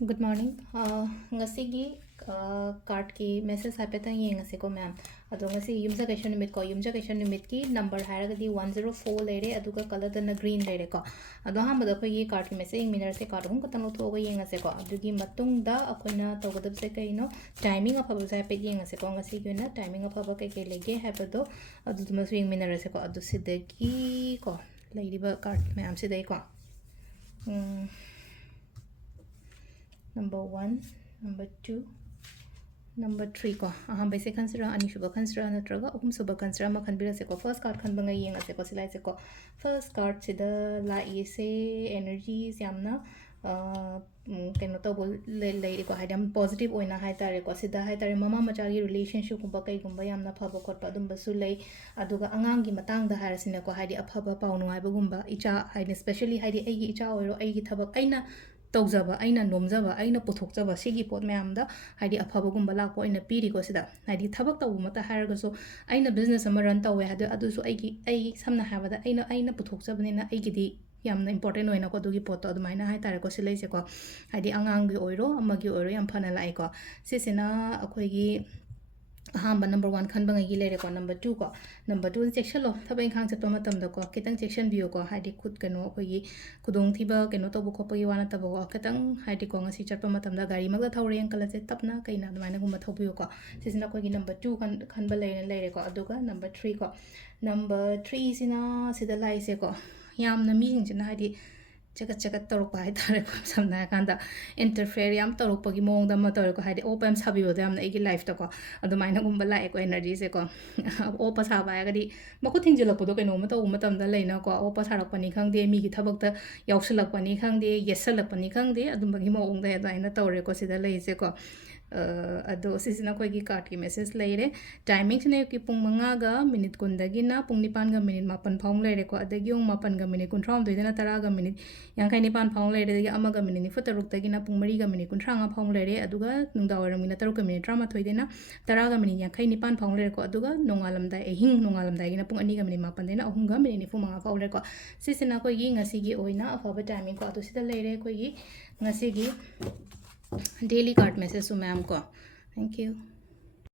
Good morning. Ngasi card ki message hapetan yengase ko ma'am. Ado ngasi yumjagation numit ko yumjagation numit ki number haragadi 104 lere aduga color dana green lere ko. Ado hamada ko ye card ki message minute se card hum katang lotho ko yengase ko. Adugi matung da akoina togadab se kaino timing of haba sa pet yengase ko ngasi ko na timing of haba ke lege habado adu tuma swing minute se ko adu sidagi ko lady card ma'am sidai ko. Number 1, number 2, number 3 ko. Aham base consider ani shuba consider natraga suba consider ma khanbira se ko first card khan banga yenga se ko silai se ko first card sida la se energies yamna keno to bol le ko haidam positive oina hai tare ko sida hai tare mama macha gi relationship kumba kai gumba yamna phaba khotpa adum basu lei aduga angang gi matang da harasine ko haidi aphaba paunu hai bagumba icha haidi especially haidi ai gi icha oiro ai gi thabak aina तौजब अना नोमजब अना पुथोजब सिगी pot ma'am high अफबगुब लाप पीरीको high थबक तब मत है अना business run तौवे समना है पुथोजबनीना यामना important होइनको दुगी पोतो अदुमाइना high तारेको सिलेसेको high आंगांगी ओइरो अमगी ओइरो याम फना लाइको सिसिना अखोइगी अहम number 1 खनबंगी लेरेको number 2 चेक्शलो थबे खांग चटो मतमदको कितंग चेक्शन बियोको हाइदि खुद कनो अखोइगी खुदोंग थिबा कनो तबो खोपगी वाना तबो कितंग हाइदि को ngasi चटो मतमदा गाड़ी मगदा थौरें कलसे तपना कइना दुमाइना गुम थौबियोको सिसिना अखोइगी नंबर 2 खनबा लेरेको अदुगा नंबर 3 को नंबर 3 सिना सिदा लाइसेको यामना मीजिंजना हाइदि चगत चगत तौरप है तारे को समना कांदा इंटरफेयर याम तौरपगी मोंग दम तौरको हाइदि ओपम साबिबो यामना एगी लाइफ तको अदुमाइना गुम्बा लाएको एनर्जी से को ओप साबा हागदी मकु थिंजलपदो कइनो म तौ मतमदा लेना को ओप सारकपनी खंगदे मीगी थबकता यावसलकपनी खंगदे येसलकपनी खंगदे अदुमगी मोंग दे अदाइना तौरेको सिदा लेसे को अदो सिजना कोई कार्ड की मेसेज लेरे टाइमिंग ने कि पुंग मंगागा मिनिट कुंदगिना पुंग निपानगा मिनिट मापन फाउंग लेरे को अदगी ओंग मापनगा मिनिट कुंथ्राउम दोइदना तरागा मिनिट यांखाइ निपान फाउंग लेरे दगी अमगा मिनिट निफु तरुक्तगिना पुंग मरीगा मिनिट कुंथ्रांगा फाउंग लेरे अदुगा नुंगदावरमिना तरुक मिनिट ट्रामा थोइदेना तरागा मिनिट यांखाइ निपान फाउंग लेरे को अदुगा नोंगालमदा एहिंग नोंगालमदागिना पुंग अनिगा मिनिट मापन देना अहुंगा मिनिट निफु मंगा फाउंग लेरे को सिसिना कोई ngasiगी ओइना अफबा टाइमिंग को अदु सिदा लेरे कोई ngasiगी डेली कार्ड मैसेज मैम को थैंक यू।